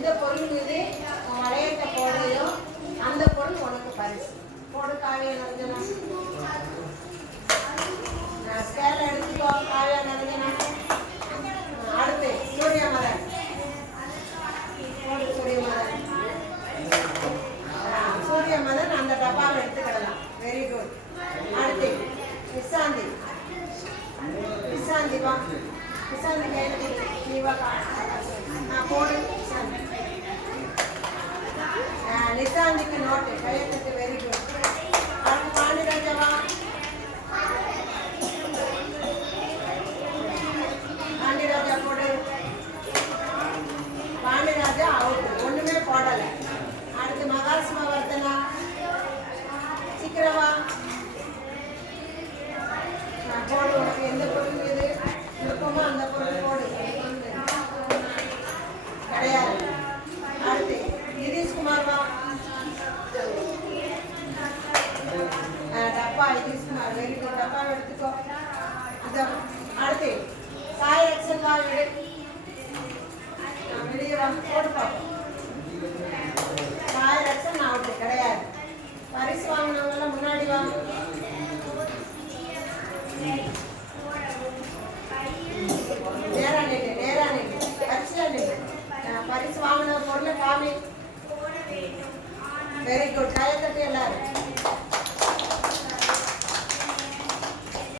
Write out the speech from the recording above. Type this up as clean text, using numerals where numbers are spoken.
எந்த பொருள் மீது வளையத்தை போடுறியோ அந்த பொருள் உனக்கு பரிசு. போடு காவியா நரஞ்சனா. ஸ்கேல் எடுத்துக்கோ காவியா நரஞ்சனா. அடுத்து சூரிய மதன். போடு சூரிய மதன். சூரிய மதன் அந்த டப்பாவை எடுத்துக்கிடலாம். Very good. அடுத்து நிசாந்தி. நிசாந்தி வா. நிசாந்தி கையில் நீ வா. போடு நிசாந்தி. நிசாந்திக்கு நோட்டு கையெழுத்து. Very good. அடுத்து பாண்டிராஜா வா. பாண்டிராஜா போடு. பாண்டிராஜா அவுட், ஒண்ணுமே போடல. அடுத்து மகாசிவவர்தனா. சீக்கிரமா போடு. உனக்கு எந்த பொருள் இது விருப்பமோ அந்த பொருள் போடு. கிடையாது. அடுத்து நிதிஷ்குமார் வா. டப்பா நிதிஷ்குமார். Very good. டப்பா எடுத்துக்கோ. அடுத்து சாய் ரக்ஷன் வா. வெளியே வா. போட்டு பார்ப்போம். சாய் ரக்ஷன் அவுட்டு. கிடையாது. பரிசு வாங்கினவங்களாம் முன்னாடி வா. நேரா நில்லு. நேரா நில்லு. பரிசு நில்லு. பரிசு வாங்கின பொருளை காமி. Very good. கையை தட்டி எல்லாரும்.